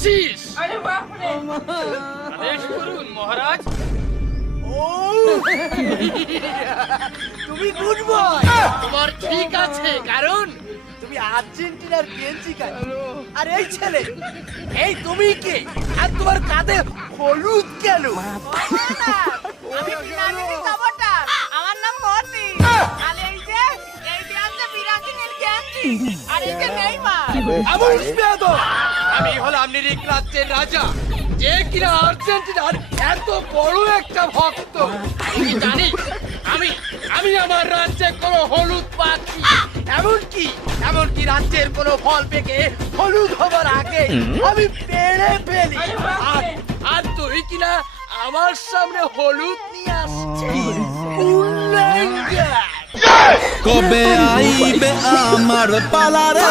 করছিস? আরে বাপ রে, আদেশ করুন মহারাজ। তুমি গুড বয়। তোমার ঠিক আছে, কারণ তুমি আর্জেন্টিনার গেঞ্জি গায়ে আর এই ছেলে, এই তুমি কে? আর তোমার কাঁধে হলুদ কেন? আমি বিরাগিনী সাপোর্টার, আমার নাম মতি। আর এই যে হচ্ছে বিরাগিনীর গেঞ্জি, আর এই যে নেইমার। আমার বেয়াদব। আমি হলাম নিরিখ রাজ্যের রাজা, যে কিনা আর্জেন্টিনার এত বড় একটা ভক্ত। আমি জানি, আমি আমি আমার রাজ্যে কোনো হলুদ পাখি, এমনকি রাজ্যের কোনো ফল পেকে হলুদ হবার আগে আমি পেড়ে ফেলি। আর তুই কিনা আমার সামনে হলুদ নিয়ে আসছিস? কবে আইবে আমার পালারে